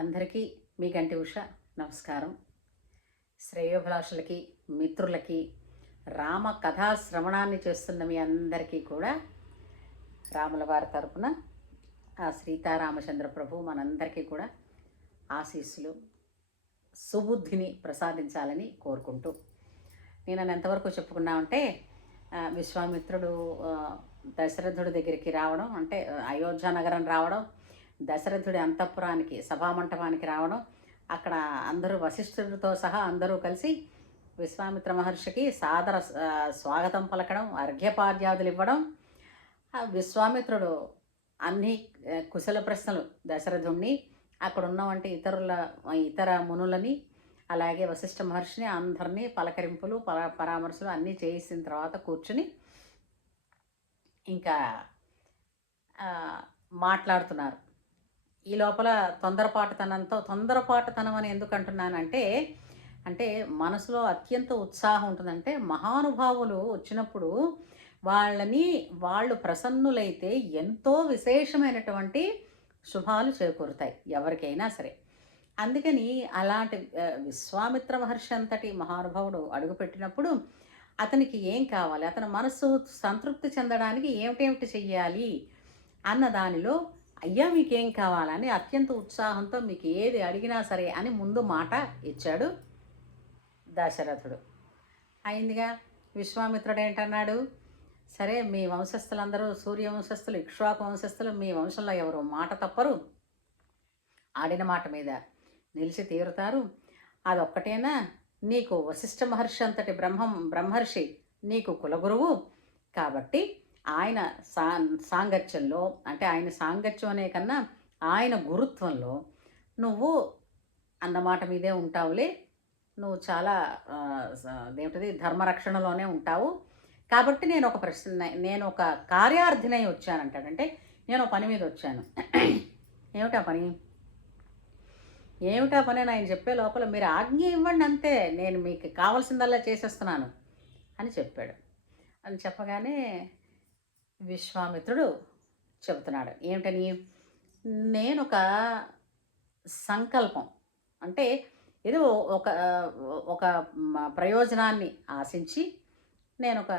అందరికీ మీ గంటి ఉష నమస్కారం. శ్రేయోభిలాషులకి, మిత్రులకి, రామ కథా శ్రవణాన్ని చేస్తున్న మీ అందరికీ కూడా రాముల వారి తరపున ఆ సీతారామచంద్ర ప్రభు మనందరికీ కూడా ఆశీస్సులు, సుబుద్ధిని ప్రసాదించాలని కోరుకుంటూ, నేను ఎంతవరకు చెప్పుకున్నామంటే విశ్వామిత్రుడు దశరథుడి దగ్గరికి రావడం, అంటే అయోధ్య నగరం రావడం, దశరథుడి అంతఃపురానికి సభామంటపానికి రావడం, అక్కడ అందరూ వశిష్ఠుడితో సహా అందరూ కలిసి విశ్వామిత్ర మహర్షికి సాదర స్వాగతం పలకడం, అర్ఘ్యపాద్యాదులు ఇవ్వడం. విశ్వామిత్రుడు అన్ని కుశల ప్రశ్నలు దశరథుణ్ణి, అక్కడ ఉన్నవంటి ఇతర మునులని, అలాగే వశిష్ఠ మహర్షిని అందరినీ పలకరింపులు పరామర్శలు అన్నీ చేసిన తర్వాత కూర్చుని ఇంకా మాట్లాడుతున్నారు. ఈ లోపల తొందరపాటుతనం అని ఎందుకు అంటున్నానంటే, అంటే మనసులో అత్యంత ఉత్సాహం ఉంటుందంటే, మహానుభావులు వచ్చినప్పుడు వాళ్ళు ప్రసన్నులైతే ఎంతో విశేషమైనటువంటి శుభాలు చేకూరుతాయి ఎవరికైనా సరే. అందుకని అలాంటి విశ్వామిత్ర మహర్షి అంతటి మహానుభావుడు అడుగుపెట్టినప్పుడు అతనికి ఏం కావాలి, అతని మనస్సు సంతృప్తి చెందడానికి ఏమిటేమిటి చెయ్యాలి అన్న దానిలో, అయ్యా మీకేం కావాలని అత్యంత ఉత్సాహంతో మీకు ఏది అడిగినా సరే అని ముందు మాట ఇచ్చాడు దశరథుడు. అయిందిగా. విశ్వామిత్రుడు ఏంటన్నాడు, సరే మీ వంశస్థులందరూ సూర్యవంశస్థులు, ఇక్ష్వాకు వంశస్థులు, మీ వంశంలో ఎవరు మాట తప్పరు, ఆడిన మాట మీద నిలిచి తీరుతారు. అదొక్కటేనా, నీకు వశిష్ఠ మహర్షి అంతటి బ్రహ్మర్షి నీకు కులగురువు కాబట్టి ఆయన సాంగత్యంలో, అంటే ఆయన సాంగత్యం అనే కన్నా ఆయన గురుత్వంలో నువ్వు అన్నమాట మీదే ఉంటావులే, నువ్వు చాలా అదేమిటది ధర్మరక్షణలోనే ఉంటావు కాబట్టి నేను ఒక కార్యార్థినై వచ్చానంటాడంటే, నేను పని మీద వచ్చాను. ఏమిటా పని అని ఆయన చెప్పే లోపల, మీరు ఆజ్ఞ ఇవ్వండి అంతే, నేను మీకు కావాల్సిందల్లా చేసేస్తున్నాను అని చెప్పాడు. అని చెప్పగానే విశ్వామిత్రుడు చెబుతున్నాడు ఏమిటని, నేను ఒక సంకల్పం, అంటే ఏదో ఒక ప్రయోజనాన్ని ఆశించి నేను ఒక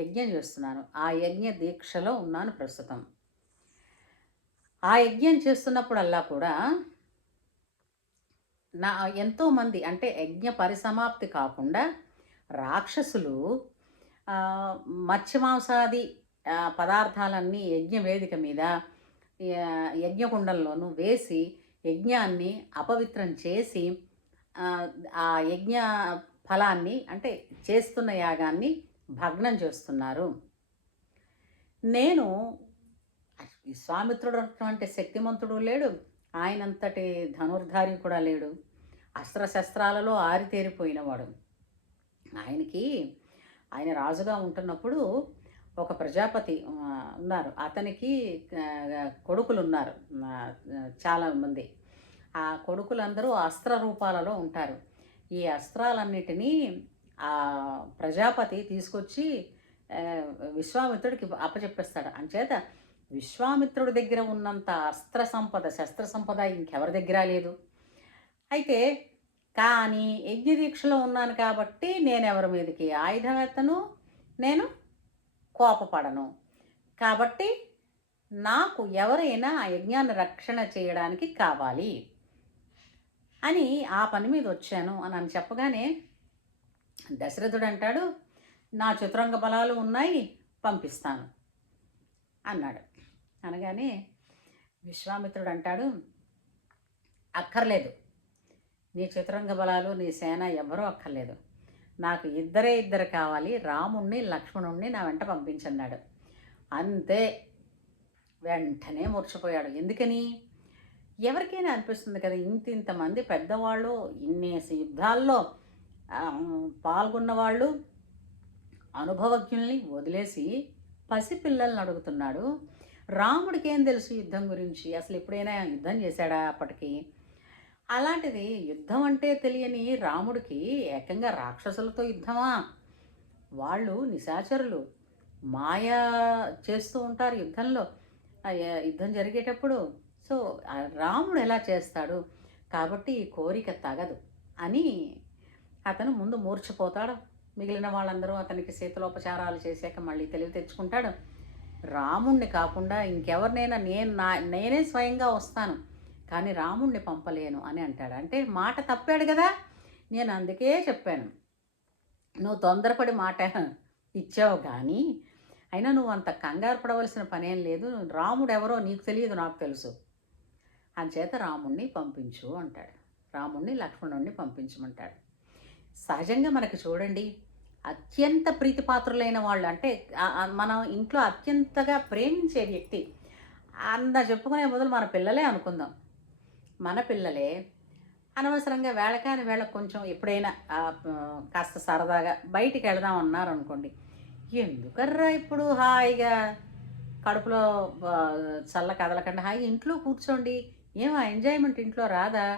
యజ్ఞం చేస్తున్నాను. ఆ యజ్ఞ దీక్షలో ఉన్నాను ప్రస్తుతం. ఆ యజ్ఞం చేస్తున్నప్పుడల్లా కూడా ఎంతోమంది, అంటే యజ్ఞ పరిసమాప్తి కాకుండా రాక్షసులు మత్స్యమాంసాది పదార్థాలన్నీ యజ్ఞ వేదిక మీద యజ్ఞకుండంలోనూ వేసి యజ్ఞాన్ని అపవిత్రం చేసి ఆ యజ్ఞ ఫలాన్ని, అంటే చేస్తున్న యాగాన్ని భగ్నం చేస్తున్నారు. నేను విశ్వామిత్రుడు అటువంటి శక్తిమంతుడు లేడు, ఆయనంతటి ధనుర్ధారి కూడా లేడు, అస్త్రశస్త్రాలలో ఆరితేరిపోయినవాడు. ఆయన రాజుగా ఉంటున్నప్పుడు ఒక ప్రజాపతి ఉన్నారు, అతనికి కొడుకులు ఉన్నారు చాలామంది. ఆ కొడుకులందరూ అస్త్ర రూపాలలో ఉంటారు. ఈ అస్త్రాలన్నిటినీ ఆ ప్రజాపతి తీసుకొచ్చి విశ్వామిత్రుడికి అప్పచెప్పేస్తాడు. అంచేత విశ్వామిత్రుడి దగ్గర ఉన్నంత శస్త్ర సంపద ఇంకెవరి దగ్గర లేదు. అయితే కానీ యజ్ఞదీక్షలో ఉన్నాను కాబట్టి నేను ఎవరి మీదకి ఆయుధం ఎత్తను, నేను కోపపడను, కాబట్టి నాకు ఎవరైనా ఆ యజ్ఞాన్ని రక్షణ చేయడానికి కావాలి అని ఆ పని మీద వచ్చాను అని చెప్పగానే దశరథుడు అంటాడు, నా చతురంగ బలాలు ఉన్నాయి, పంపిస్తాను అన్నాడు. అనగానే విశ్వామిత్రుడు అంటాడు, అక్కర్లేదు, నీ చతురంగ బలాలు నీ సేన ఎవరూ అక్కర్లేదు, నాకు ఇద్దరు కావాలి, రాముణ్ణి లక్ష్మణుణ్ణి నా వెంట పంపించన్నాడు. అంతే, వెంటనే మూర్చిపోయాడు. ఎందుకని, ఎవరికైనా అనిపిస్తుంది కదా, ఇంతమంది పెద్దవాళ్ళు ఇన్ని యుద్ధాల్లో పాల్గొన్న వాళ్ళు అనుభవజ్ఞుల్ని వదిలేసి పసిపిల్లల్ని అడుగుతున్నాడు. రాముడికి ఏం తెలుసు యుద్ధం గురించి, అసలు ఎప్పుడైనా యుద్ధం చేశాడా అప్పటికి? అలాంటిది యుద్ధం అంటే తెలియని రాముడికి ఏకంగా రాక్షసులతో యుద్ధమా? వాళ్ళు నిశాచరులు, మాయ చేస్తూ ఉంటారు యుద్ధంలో, యుద్ధం జరిగేటప్పుడు. సో రాముడు ఎలా చేస్తాడు? కాబట్టి ఈ కోరిక తగదు అని అతను ముందు మూర్ఛపోతాడు. మిగిలిన వాళ్ళందరూ అతనికి శీతలోపచారాలు చేశాక మళ్ళీ తెలివి తెచ్చుకుంటాడు. రాముణ్ణి కాకుండా ఇంకెవరినైనా నేనే స్వయంగా వస్తాను, కానీ రాముణ్ణి పంపలేను అని అంటాడు. అంటే మాట తప్పాడు కదా, నేను అందుకే చెప్పాను, నువ్వు తొందరపడి మాట ఇచ్చావు కానీ అయినా నువ్వు అంత కంగారు పడవలసిన పనేం లేదు, రాముడు ఎవరో నీకు తెలియదు, నాకు తెలుసు, అంచేత రాముణ్ణి పంపించు అంటాడు. రాముణ్ణి లక్ష్మణుణ్ణి పంపించమంటాడు. సహజంగా మనకి చూడండి, అత్యంత ప్రీతిపాత్రులైన వాళ్ళు అంటే మనం ఇంట్లో అత్యంతగా ప్రేమించే వ్యక్తి చెప్పుకునే మొదలు మన పిల్లలే అనుకుందాం. మన పిల్లలే అనవసరంగా వేళకాని వేళ కొంచెం ఎప్పుడైనా కాస్త సరదాగా బయటికి వెళదాం అన్నారు అనుకోండి, ఎందుకర్రా ఇప్పుడు హాయిగా కడుపులో చల్ల కదలకుండా హాయిగా ఇంట్లో కూర్చోండి, ఏమో ఎంజాయ్మెంట్ ఇంట్లో రాదా,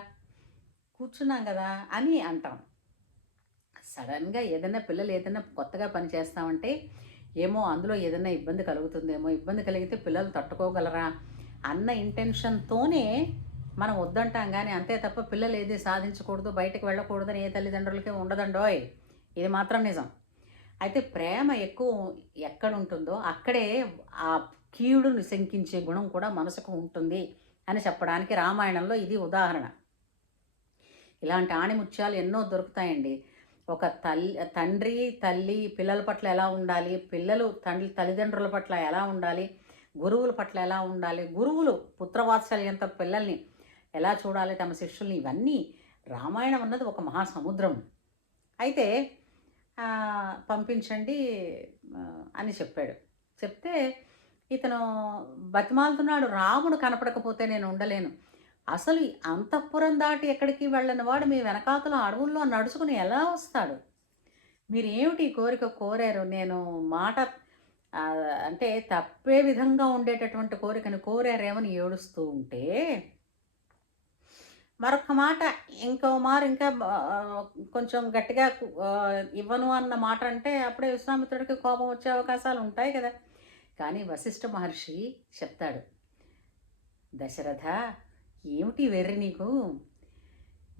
కూర్చున్నాం కదా అని అంటాం. సడన్గా ఏదైనా పిల్లలు ఏదైనా కొత్తగా పని చేస్తామంటే ఏమో అందులో ఏదైనా ఇబ్బంది కలుగుతుందేమో, ఇబ్బంది కలిగితే పిల్లలు తట్టుకోగలరా అన్న ఇంటెన్షన్తోనే మనం వద్దంటాం. కానీ అంతే తప్ప పిల్లలు ఏది సాధించకూడదు, బయటకు వెళ్ళకూడదని ఏ తల్లిదండ్రులకి ఉండదండోయ్, ఇది మాత్రం నిజం. అయితే ప్రేమ ఎక్కువ ఎక్కడుంటుందో అక్కడే ఆ కీడును శంకించే గుణం కూడా మనసుకు ఉంటుంది అని చెప్పడానికి రామాయణంలో ఇది ఉదాహరణ. ఇలాంటి ఆణిముత్యాలు ఎన్నో దొరుకుతాయండి. ఒక తండ్రి తల్లి పిల్లల పట్ల ఎలా ఉండాలి, పిల్లలు తల్లిదండ్రుల పట్ల ఎలా ఉండాలి, గురువుల పట్ల ఎలా ఉండాలి, గురువులు పుత్రవాత్సల్యంతో పిల్లల్ని ఎలా చూడాలి, తమ శిష్యుల్ని, ఇవన్నీ రామాయణం అన్నది ఒక మహాసముద్రం. అయితే పంపించండి అని చెప్పాడు. చెప్తే ఇతను బతిమాలుతున్నాడు, రాముడు కనపడకపోతే నేను ఉండలేను, అసలు అంతఃపురం దాటి ఎక్కడికి వెళ్ళని వాడు మీ వెనకాతలో అడవుల్లో నడుచుకుని ఎలా వస్తాడు, మీరు ఏమిటి కోరిక కోరారు, నేను మాట అంటే తప్పే విధంగా ఉండేటటువంటి కోరికను కోరారేమని ఏడుస్తూ ఉంటే మరొక మాట ఇంకో మారు ఇంకా కొంచెం గట్టిగా ఇవ్వను అన్న మాట అంటే అప్పుడే విశ్వామిత్రుడికి కోపం వచ్చే అవకాశాలు ఉంటాయి కదా. కానీ వశిష్ఠ మహర్షి చెప్తాడు, దశరథ ఏమిటి వెర్రి నీకు,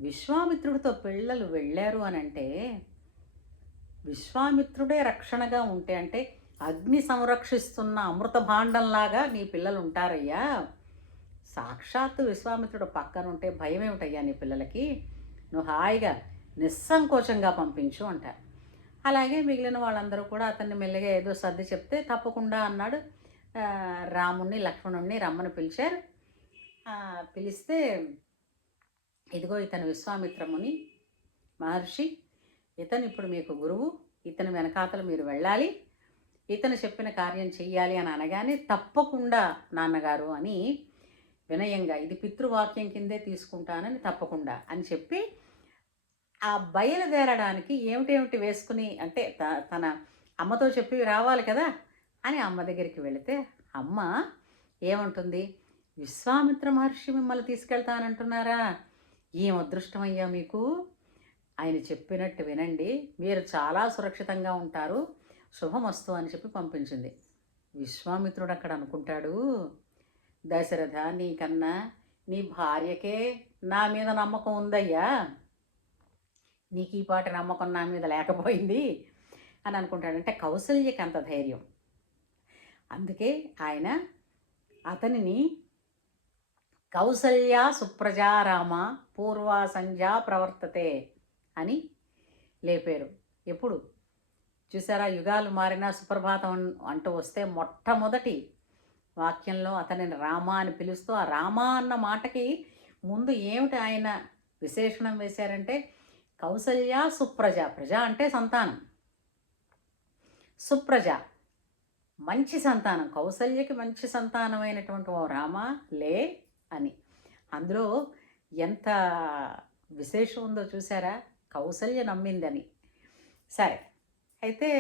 విశ్వామిత్రుడితో పిల్లలు వెళ్ళారు అని అంటే విశ్వామిత్రుడే రక్షణగా ఉంటే అంటే అగ్ని సంరక్షిస్తున్న అమృత భాండంలాగా నీ పిల్లలు ఉంటారయ్యా, సాక్షాత్తు విశ్వామిత్రుడు పక్కన ఉంటే భయం ఏమిటయ్యా నీ పిల్లలకి, నువ్వు హాయిగా నిస్సంకోచంగా పంపించు అంటారు. అలాగే మిగిలిన వాళ్ళందరూ కూడా అతన్ని మెల్లిగా ఏదో సర్ది చెప్తే తప్పకుండా అన్నాడు. రాముణ్ణి లక్ష్మణుణ్ణి రమ్మని పిలిచారు. పిలిస్తే ఇదిగో ఇతను విశ్వామిత్రముని మహర్షి, ఇతను ఇప్పుడు మీకు గురువు, ఇతను వెనకాతలు మీరు వెళ్ళాలి, ఇతను చెప్పిన కార్యం చెయ్యాలి అని అనగానే తప్పకుండా నాన్నగారు అని వినయంగా, ఇది పితృవాక్యం కిందే తీసుకుంటానని తప్పకుండా అని చెప్పి ఆ బయలుదేరడానికి ఏమిటేమిటి వేసుకుని అంటే తన అమ్మతో చెప్పి రావాలి కదా అని అమ్మ దగ్గరికి వెళితే అమ్మ ఏమంటుంది, విశ్వామిత్ర మహర్షి మిమ్మల్ని తీసుకెళ్తానంటున్నారా, ఏం అదృష్టమయ్యా మీకు, ఆయన చెప్పినట్టు వినండి, మీరు చాలా సురక్షితంగా ఉంటారు, శుభమస్తు అని చెప్పి పంపించింది. విశ్వామిత్రుడు అక్కడ అనుకుంటాడు, దశరథ నీకన్నా నీ భార్యకే నా మీద నమ్మకం ఉందయ్యా, నీకు ఈ పాటి నమ్మకం నా మీద లేకపోయింది అని అనుకుంటాడు. అంటే కౌసల్యకి అంత ధైర్యం. అందుకే ఆయన అతనిని కౌసల్య సుప్రజారామ పూర్వా సంధ్యా ప్రవర్తతే అని లేపారు. ఎప్పుడు చూసారా, యుగాలు మారినా సుప్రభాతం అంటూ వస్తే మొట్టమొదటి వాక్యంలో అతనిని రామ అని పిలుస్తూ ఆ రామ అన్న మాటకి ముందు ఏమిటి ఆయన విశేషణం వేశారంటే కౌసల్య సుప్రజ, ప్రజ అంటే సంతానం, సుప్రజ మంచి సంతానం, కౌసల్యకి మంచి సంతానమైనటువంటి ఓ రామ లే అని. అందులో ఎంత విశేషం ఉందో చూసారా, కౌసల్య నమ్మిందని. సరే అయితే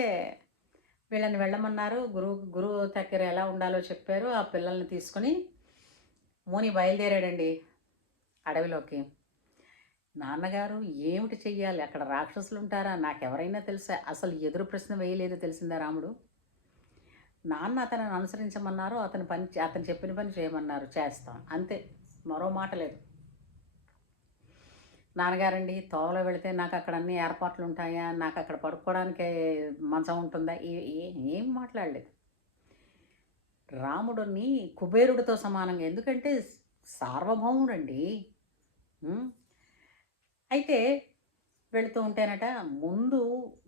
వీళ్ళని వెళ్ళమన్నారు, గురువు దగ్గర ఎలా ఉండాలో చెప్పారు. ఆ పిల్లల్ని తీసుకుని ముని బయలుదేరాడండి అడవిలోకి. నాన్నగారు ఏమిటి చెయ్యాలి, అక్కడ రాక్షసులు ఉంటారా, నాకెవరైనా తెలుసా, అసలు ఎదురు ప్రశ్న వేయలేదు తెలిసిందా రాముడు. నాన్న అతను అనుసరించమన్నారు, అతను చెప్పిన పని చేయమన్నారు, చేస్తాం అంతే, మరో మాట లేదు. నాన్నగారండి తోవలో వెళితే నాకు అక్కడ అన్ని ఏర్పాట్లు ఉంటాయా, నాకు అక్కడ పడుకోవడానికి మంచం ఉంటుందా, ఏం మాట్లాడలేదు. రాముడిని కుబేరుడితో సమానంగా, ఎందుకంటే సార్వభౌముడండి. అయితే వెళుతూ ఉంటేనట ముందు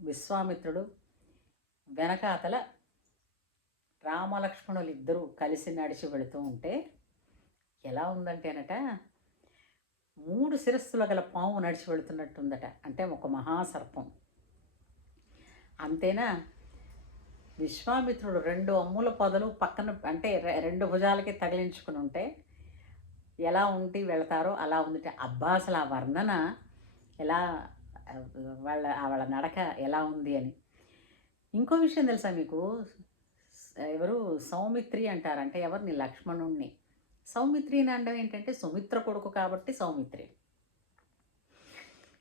విశ్వామిత్రుడు, వెనకాతల రామలక్ష్మణులు ఇద్దరూ కలిసి నడిచి వెళుతూ ఉంటే ఎలా ఉందంటేనట 3 శిరస్సుల గల పాము నడిచి వెళుతున్నట్టుందట. అంటే ఒక మహాసర్పం. అంతేనా, విశ్వామిత్రుడు 2 అమ్ముల పొదలు పక్కన అంటే 2 భుజాలకి తగిలించుకుని ఉంటే ఎలా ఉండి వెళతారో అలా ఉందిట. అబ్బా అసలు ఆ వర్ణన ఎలా, వాళ్ళ నడక ఎలా ఉంది అని. ఇంకో విషయం తెలుసా మీకు, ఎవరు సౌమిత్రి అంటారు, అంటే ఎవరిని, లక్ష్మణుణ్ణి. సౌమిత్రిని అనడం ఏంటంటే సుమిత్ర కొడుకు కాబట్టి సౌమిత్రి.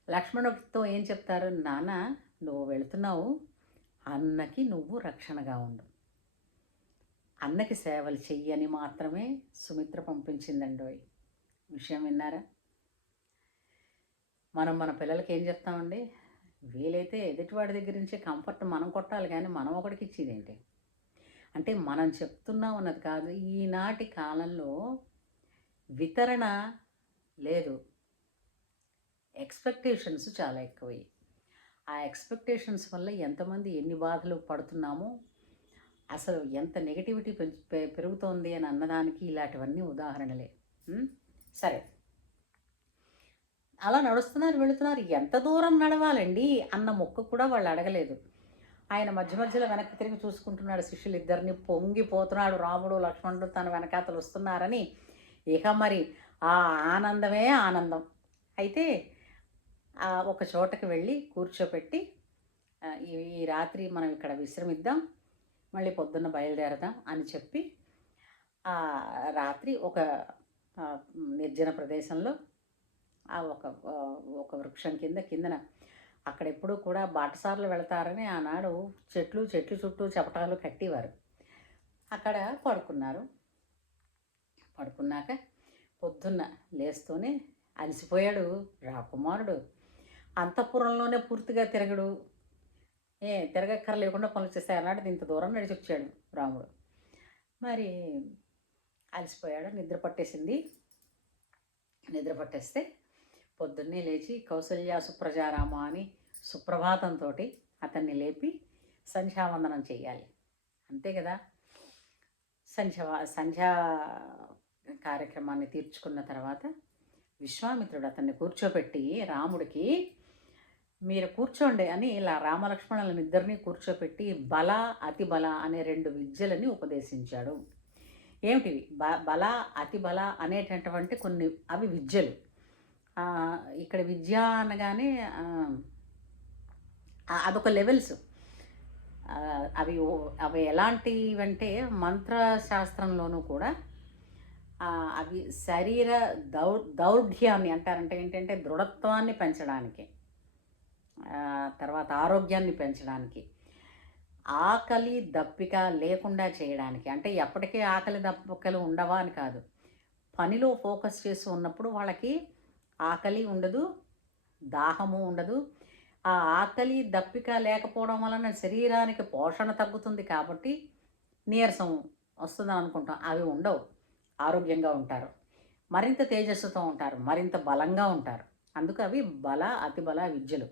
లక్ష్మణుడితో ఏం చెప్తారు, నాన్న నువ్వు వెళుతున్నావు, అన్నకి నువ్వు రక్షణగా ఉండు, అన్నకి సేవలు చెయ్యని మాత్రమే సుమిత్ర పంపించిందండోయ్. విషయం విన్నారా? మనం మన పిల్లలకి ఏం చెప్తామండి, వీలైతే ఎదుటివాడి దగ్గర నుంచి కంఫర్ట్ మనం కొట్టాలి, కానీ మనం ఒకటికి ఇచ్చేదేంటి అంటే మనం చెప్తున్నాం అన్నది కాదు. ఈనాటి కాలంలో వితరణ లేదు, ఎక్స్పెక్టేషన్స్ చాలా ఎక్కువయ్యి. ఆ ఎక్స్పెక్టేషన్స్ వల్ల ఎంతమంది ఎన్ని బాధలు పడుతున్నామో, అసలు ఎంత నెగిటివిటీ పెరుగుతోంది అని అన్నదానికి ఇలాంటివన్నీ ఉదాహరణలే. సరే, అలా నడుస్తున్నారు, వెళుతున్నారు. ఎంత దూరం నడవాలండి అన్న మొక్క కూడా వాళ్ళు అడగలేదు. ఆయన మధ్య మధ్యలో వెనక్కి తిరిగి చూసుకుంటున్నాడు, శిష్యులు ఇద్దరిని పొంగిపోతున్నాడు. రాముడు లక్ష్మణుడు తన వెనకాతలు వస్తున్నారని. ఇక మరి ఆ ఆనందమే ఆనందం. అయితే ఒక చోటకి వెళ్ళి కూర్చోపెట్టి, ఈ రాత్రి మనం ఇక్కడ విశ్రమిద్దాం, మళ్ళీ పొద్దున్న బయలుదేరదాం అని చెప్పి రాత్రి ఒక నిర్జన ప్రదేశంలో ఒక వృక్షం కిందన అక్కడ ఎప్పుడూ కూడా బాటసార్లు వెళతారని ఆనాడు చెట్లు చుట్టూ చపటాలు కట్టేవారు. అక్కడ పడుకున్నారు. పడుకున్నాక పొద్దున్న లేస్తూనే అలసిపోయాడు రాకుమారుడు. అంతఃపురంలోనే పూర్తిగా తిరగడు, తిరగక్కర లేకుండా పనులు చేస్తాయి. అన్నాడు ఇంత దూరం నడిచి వచ్చాడు రాముడు. మరి అలసిపోయాడు, నిద్ర పట్టేసింది. నిద్ర పట్టేస్తే పొద్దున్నే లేచి కౌసల్య సుప్రజారామ అని సుప్రభాతంతో అతన్ని లేపి సంధ్యావందనం చేయాలి, అంతే కదా. సంధ్యా కార్యక్రమాన్ని తీర్చుకున్న తర్వాత విశ్వామిత్రుడు అతన్ని కూర్చోపెట్టి రాముడికి, మీరు కూర్చోండి అని ఇలా రామలక్ష్మణులను ఇద్దరిని కూర్చోపెట్టి బల అతి బల అనే 2 విద్యలని ఉపదేశించాడు. ఏమిటివి? బల అతి బల అనేటటువంటి కొన్ని అవి విద్యలు. ఇక్కడ విద్య అనగానే అదొక లెవెల్స్. అవి అవి ఎలాంటివంటే మంత్రశాస్త్రంలోనూ కూడా అవి శరీర దౌర్ఢ్యాన్ని అంటారంటే ఏంటంటే దృఢత్వాన్ని పెంచడానికి, తర్వాత ఆరోగ్యాన్ని పెంచడానికి, ఆకలి దప్పిక లేకుండా చేయడానికి. అంటే ఎప్పటికీ ఆకలి దప్పికలు ఉండవా అని కాదు, పనిలో ఫోకస్ చేసి ఉన్నప్పుడు వాళ్ళకి ఆకలి ఉండదు, దాహము ఉండదు. ఆ ఆకలి దప్పిక లేకపోవడం వలన శరీరానికి పోషణ తగ్గుతుంది కాబట్టి నీరసం వస్తుందని అనుకుంటాం. అవి ఉండవు, ఆరోగ్యంగా ఉంటారు, మరింత తేజస్సుతో ఉంటారు, మరింత బలంగా ఉంటారు. అందుకు అవి బల అతి బల విద్యలు.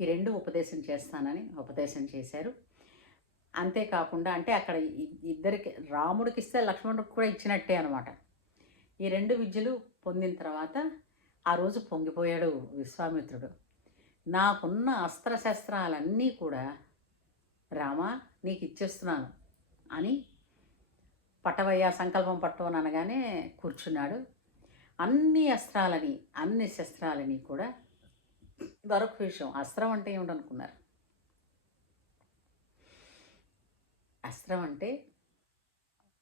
ఈ 2 ఉపదేశం చేస్తానని ఉపదేశం చేశారు. అంతేకాకుండా అంటే అక్కడ ఇద్దరికి, రాముడికి ఇస్తే లక్ష్మణుడికి కూడా ఇచ్చినట్టే అనమాట. ఈ 2 విద్యలు పొందిన తర్వాత ఆ రోజు పొంగిపోయాడు విశ్వామిత్రుడు. నాకున్న అస్త్రశస్త్రాలన్నీ కూడా రామా నీకు ఇచ్చేస్తున్నాను అని పట్టవయ్యా, సంకల్పం పట్టు అని అనగానే కూర్చున్నాడు. అన్ని శస్త్రాలని కూడా, మరొక విషయం, అస్త్రం అంటే ఏమిటనుకున్నారు? అస్త్రం అంటే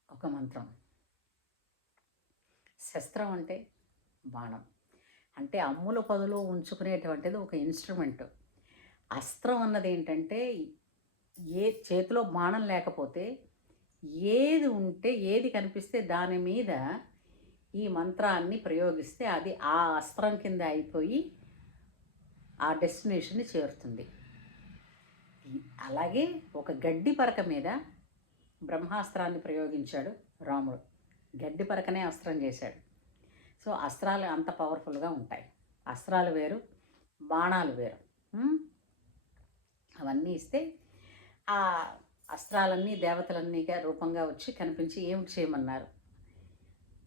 ఒక మంత్రం, శస్త్రం అంటే బాణం. అంటే అమ్ముల పొదలో ఉంచుకునేటువంటిది ఒక ఇన్స్ట్రుమెంట్. అస్త్రం అన్నది ఏంటంటే ఏ చేతిలో బాణం లేకపోతే ఏది ఉంటే, ఏది కనిపిస్తే దాని మీద ఈ మంత్రాన్ని ప్రయోగిస్తే అది ఆ అస్త్రం కింద అయిపోయి ఆ డెస్టినేషన్ని చేరుతుంది. అలాగే ఒక గడ్డి పరక మీద బ్రహ్మాస్త్రాన్ని ప్రయోగించాడు రాముడు. గడ్డి పరకనే అస్త్రం చేశాడు. సో అస్త్రాలు అంత పవర్ఫుల్గా ఉంటాయి. అస్త్రాలు వేరు, బాణాలు వేరు. అవన్నీ ఇస్తే ఆ అస్త్రాలన్నీ దేవతలన్నీ రూపంగా వచ్చి కనిపించి ఏమిటి చేయమన్నారు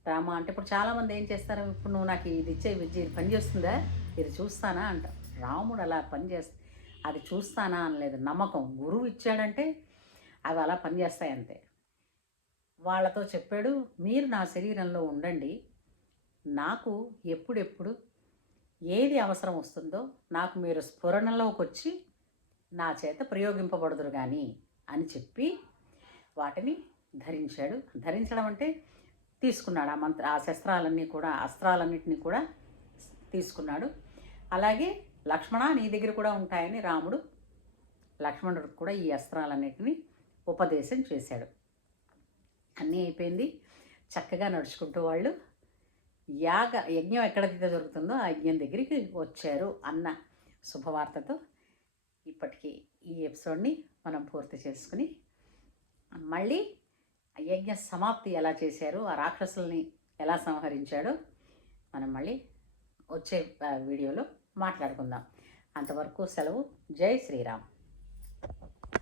రామ అంటే. ఇప్పుడు చాలామంది ఏం చేస్తారు, ఇప్పుడు నువ్వు నాకు ఇది ఇచ్చే విద్య ఇది పని చేస్తుందా, ఇది చూస్తానా అంటారు. రాముడు అలా పని చేస్తా, అది చూస్తానా అనలేదు. నమ్మకం, గురువు ఇచ్చాడంటే అవి అలా పనిచేస్తాయి అంతే. వాళ్ళతో చెప్పాడు, మీరు నా శరీరంలో ఉండండి, నాకు ఎప్పుడెప్పుడు ఏది అవసరం వస్తుందో నాకు మీరు స్ఫురణలోకి వచ్చి నా చేత ప్రయోగింపబడదురు కానీ అని చెప్పి వాటిని ధరించాడు. ధరించడం అంటే తీసుకున్నాడు ఆ శస్త్రాలన్నీ కూడా, అస్త్రాలన్నింటినీ కూడా తీసుకున్నాడు. అలాగే లక్ష్మణ నీ దగ్గర కూడా ఉంటాయని రాముడు లక్ష్మణుడికి కూడా ఈ అస్త్రాలన్నింటినీ ఉపదేశం చేశాడు. అన్నీ అయిపోయింది. చక్కగా నడుచుకుంటూ వాళ్ళు యజ్ఞం ఎక్కడైతే జరుగుతుందో ఆ యజ్ఞం దగ్గరికి వచ్చారు అన్న శుభవార్తతో ఇప్పటికీ ఈ ఎపిసోడ్ని మనం పూర్తి చేసుకుని మళ్ళీ యజ్ఞ సమాప్తి ఎలా చేశారు, ఆ రాక్షసుల్ని ఎలా సంహరించాడో మనం మళ్ళీ వచ్చే వీడియోలో మాట్లాడుకుందాం. అంతవరకు సెలవు. జై శ్రీరామ్.